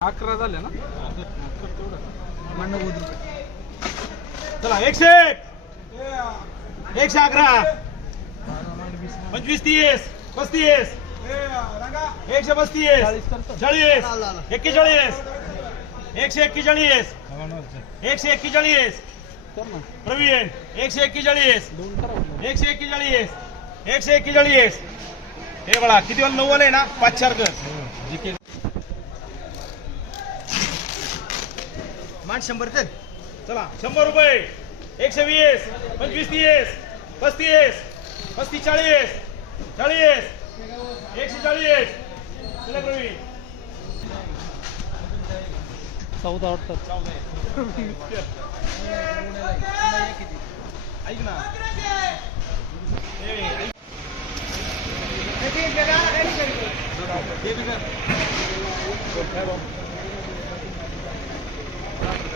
अकरा झाले ना? चला एकशे एक. एकशे अकरा. पंचवीस तीस पस्तीस. एकशे पस्तीस. चाळीस एक्केचाळीस. एकशे एक्केचाळीस. एकशे एक्केचाळीस. प्रवीण एकशे एक्केचाळीस. एकशे एक्केचाळीस. एकशे एक्केचाळीस. हे बघा किती वाला नव्वद आहे ना? पाच चार कर. मान शंभर तर चला. शंभर रुपये. एकशे वीस पंचवीस तीस पस्तीस पस्तीस चाळीस चाळीस एकशे चाळीस. चला प्रवीण. चौदा वाटतात ऐक ना. ए, ऐक.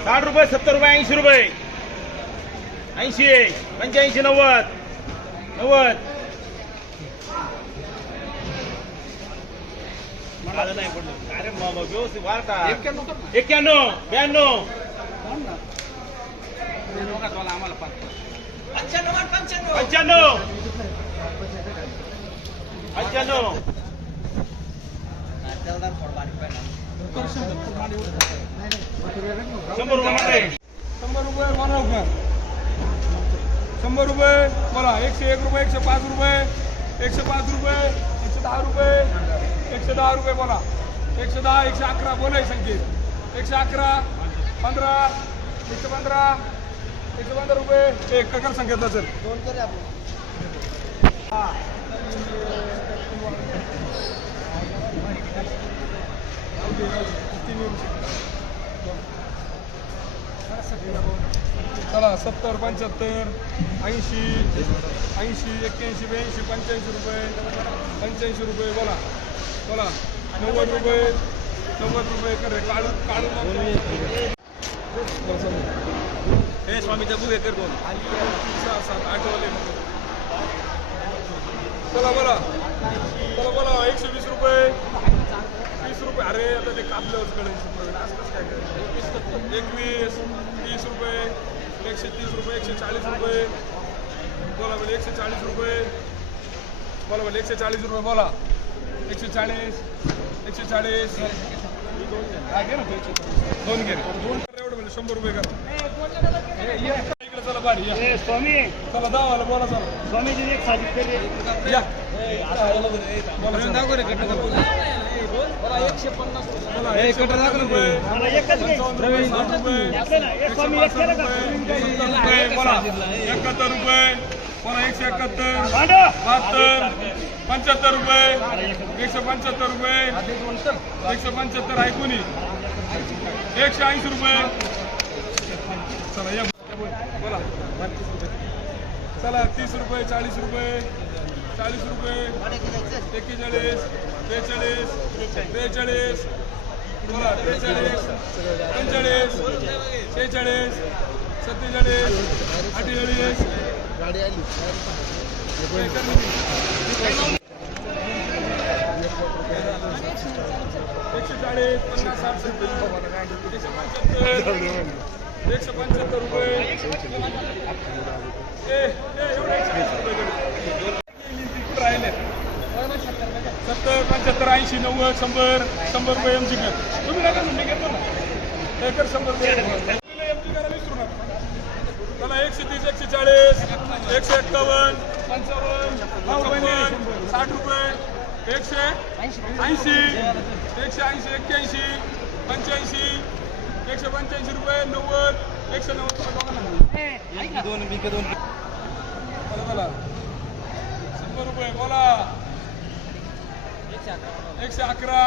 साठ रुपये सत्तर रुपये ऐंशी रुपये. ऐंशी पंच्याऐंशी नव्वद. नव्वद. नाही पडलं. अरे मग व्यवस्थित वाढता. एक्क्याण्णव ब्याण्णव. पंच्याण्णव. पंच्याण्णव. शंभर रुपये. शंभर रुपये शंभर रुपये बोला एकशे एक रुपये एकशे पाच रुपये एकशे पाच रुपये एकशे दहा रुपये एकशे दहा रुपये बोला. एकशे दहा एकशे अकरा बोलाय संकेत. एकशे अकरा पंधरा एकशे पंधरा एकशे पंधरा रुपये. एक ककर संकेत सर? चला सत्तर पंच्याहत्तर ऐंशी ऐंशी एक्क्याऐंशी ब्याऐंशी पंच्याऐंशी रुपये पंच्याऐंशी रुपये बोला. बोला. नव्वद रुपये नव्वद रुपये करे काढून काढून हे स्वामीचा बुक कर दोन सहा सात आठ चला बोला. चला बोला. एकशे वीस रुपये. रुपये. अरे आता ते कापल्यावर कळेल असं कसं काय करायचं? एकवीस तीस रुपये एकशे तीस रुपये एकशे चाळीस रुपये. बोला बोला एकशे चाळीस रुपये. बोला बोला एकशे चाळीस रुपये बोला. एकशे चाळीस एकशे चाळीस. दोन घे दोन एवढं म्हणजे शंभर रुपये करा इकडे चला या. स्वामी. चला दहा बोला चला. स्वामीजी एक साजिद या. बोला एकशे रुपये रुपये रुपये एकाहत्तर रुपये परा एकशे एकाहत्तर बहात्तर पंच्याहत्तर रुपये एकशे पंच्याहत्तर रुपये एकशे पंच्याहत्तर ऐकून एकशे ऐंशी रुपये चला या बोला चला तीस रुपये चाळीस रुपये चाळीस रुपये एक्केचाळीस बेचाळीस बेचाळीस बोला त्रेचाळीस पंचेचाळीस शेहेचाळीस सत्तेचाळीस अठ्ठेचाळीस. एकशे चाळीस पन्नास साठ सत्तर एकशे पंच्याहत्तर रुपये राहिले. सत्तर पंच्याहत्तर ऐंशी नव्वद शंभर शंभर रुपये एम जी कर तुम्ही नका ना, मी घेतो ना. हे कर शंभर रुपये एम जी करा विसरू नका चला एकशे तीस एकशे चाळीस एकशे एक्कावन्न पंचावन्न बावन्न साठ रुपये एकशे ऐंशी एकशे ऐंशी एक्क्याऐंशी पंच्याऐंशी एकशे पंच्याऐंशी रुपये नव्वद एकशे नव्वद. रुपये दोघांना बोला बोला रुपये बोला. एकशे अकरा.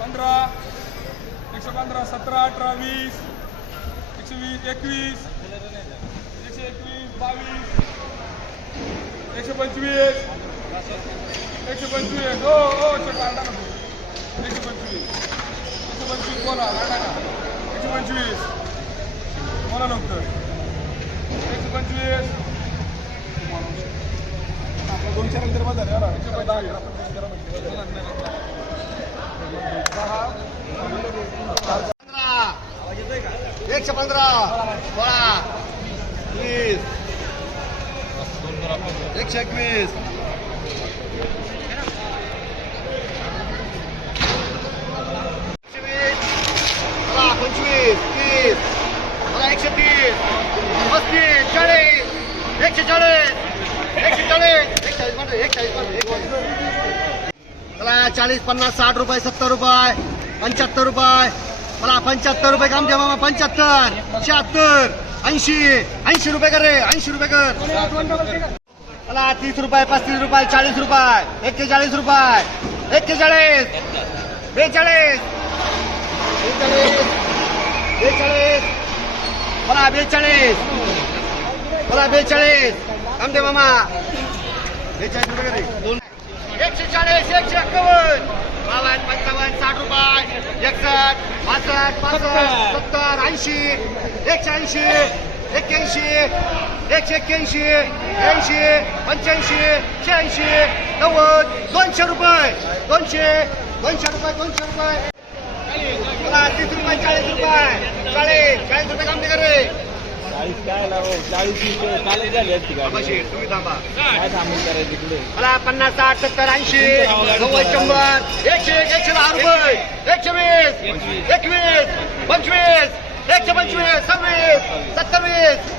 पंधरा. एकशे पंधरा सतरा अठरा वीस. एकशे वीस एकवीस. एकशे एकवीस बावीस. एकशे पंचवीस. एकशे पंचवीस. हो हो एकशे काढा ना भाऊ. एकशे पंचवीस एकशे पंचवीस बोला काढा ना एकशे पंचवीस बोला लवकर एकशे पंचवीस आपलं दोन चार नंतर माझा एकशे पंचवीस पंधरा एकशे पंधरा. सोळा. वीस. एकशे एकवीस. एकशे वीस सोळा पंचवीस तीस. मला एकशे तीस. पस्तीस चाळीस. एकशे चाळीस. एकशे चाळीस. एक चाळीस म्हणतो एक चाळीस म्हणतो एक चाळीस चला चाळीस पन्नास साठ रुपये सत्तर रुपये पंच्याहत्तर रुपये. मला पंच्याहत्तर रुपये काम दे मामा पंच्याहत्तर शहात्तर ऐंशी ऐंशी रुपये कर रे ऐंशी रुपये कर. मला तीस रुपये पस्तीस रुपये चाळीस रुपये एक्केचाळीस रुपये एक्केचाळीस बेचाळीस बेचाळीस बेचाळीस मला बेचाळीस मला बेचाळीस काम दे मामा. बेचाळीस रुपये कर रे. दोन एकशे चाळीस एकशे एक्कावन्न बावन्न पंचावन्न साठ रुपये साठ पासष्ट सत्तर ऐंशी एकशे ऐंशी एक्क्याऐंशी एकशे एक्क्याऐंशी ऐंशी पंच्याऐंशी शहाऐंशी नव्वद दोनशे रुपये दोनशे दोनशे रुपये दोनशे रुपये. मला तीस रुपये चाळीस रुपये चाळीस चाळीस रुपये चाळीस काय लाव चाळीस चाळीस झाली असती गाडी. तुम्ही थांबा. काय थांबून करायचं तिकडे मला पन्नास साठ सत्तर ऐंशी नव्वद शंभर एकशे एक एकशे दहा रुपये एकशे वीस एकवीस पंचवीस एकशे पंचवीस सव्वीस सत्तावीस.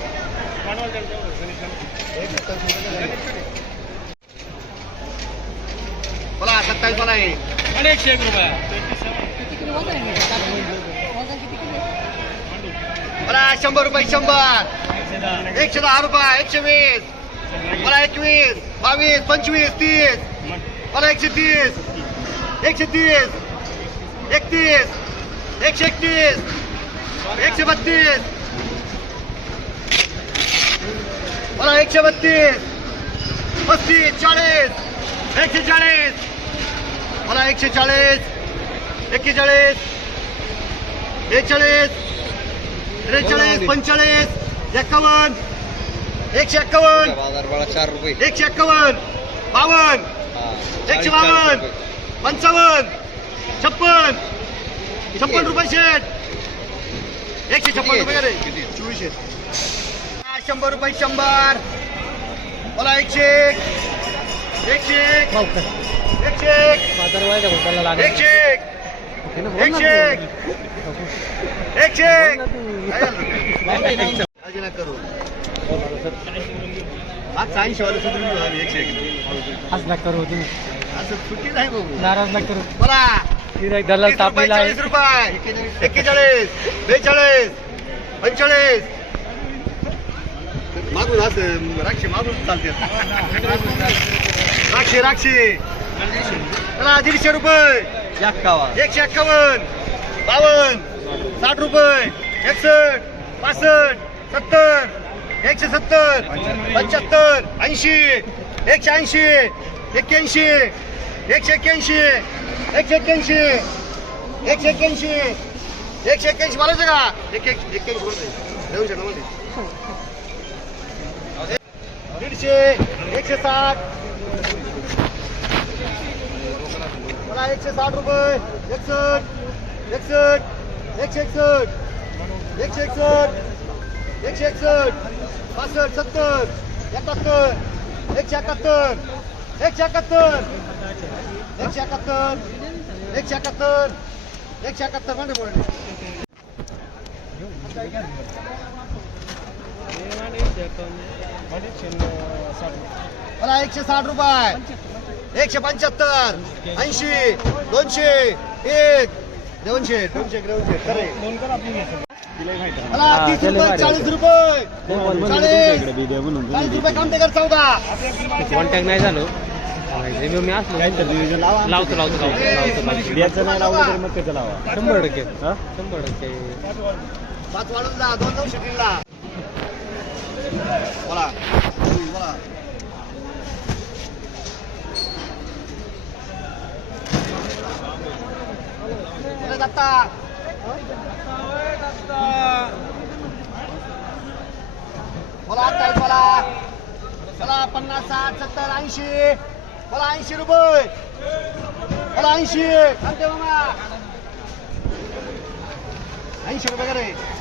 मला सत्तावीस मला आहे आणि एकशे एक रुपया मला शंभर रुपये शंभर. एकशे दहा रुपये एकशे वीस. मला एकवीस बावीस पंचवीस तीस. मला एकशे तीस. एकशे तीस. एकतीस. एकशे एकतीस. एकशे बत्तीस. मला एकशे बत्तीस. पस्तीस चाळीस. एकशे चाळीस. मला एकशे चाळीस. एक्केचाळीस बेचाळीस. त्रेचाळीस पंचेचाळीस एक्कावन्न एकशे एक्कावन्न चार रुपये. एकशे एक्कावन्न बावन्न. एकशे बावन्न. पंचावन्न. छप्पन. छप्पन रुपये शेट एकशे छप्पन रुपये का रे चोवीसशे हा, शंभर रुपये शंभर. बोला एकशे एक. एकशे एक. एकशे एक. एकशे एक. नका करू आज सुधरून एकशे एक करू तुम्ही असं चुकी नाही बघू नाराज नका करू बोला दलाल तापलेला आहे चाळीस रुपये एक्केचाळीस बेचाळीस पंचेचाळीस मागून असं राक्षी मागून चालते राक्षी राक्षी चला दीडशे रुपये एकशे एक्कावन्न. बावन्न साठ रुपये एकसष्ट पासष्ट सत्तर एकशे सत्तर पंच्याहत्तर ऐंशी एकशे ऐंशी एक्क्याऐंशी एकशे एक्क्याऐंशी एकशे एक्क्याऐंशी एकशे एक्क्याऐंशी एकशे एक्क्याऐंशी बोलायचं का? एक एक एक्क्याऐंशी देऊ दीडशे एकशे साठ मला एकशे साठ रुपये. एकसठ. एकसठ. एकशे एकसठ. एकशे एकसठ. एकशे एकसठ. पासष्ट सत्तर. एकाहत्तर. एकशे एकाहत्तर. एकशे एकाहत्तर. एकशे एकाहत्तर. एकशे एकाहत्तर. एकशे एकाहत्तर. म्हणजे बोलले मला एकशे साठ रुपये एकशे पंच्याहत्तर ऐंशी दोनशे एक. दोनशे दोनशे दोनशे खरे. मला तीस रुपये चाळीस रुपये. चाळीस. चाळीस रुपये काम ते कर चौदा. कॉन्टॅक्ट नाही झालो. रिव्ह्यू मी असलो. लावतो लावतो लावतो लावतो नाही लावलं तरी मग त्याचं लावा. शंभर टक्के. शंभर टक्के. पाच वाढून जा दोन नऊ शेतीला बोला. बोला. दत्ता बोला आता बोला बोला पन्नास साठ सत्तर ऐंशी. बोला ऐंशी रुपये. बोला ऐंशी. सांगते मामा ऐंशी रुपये करे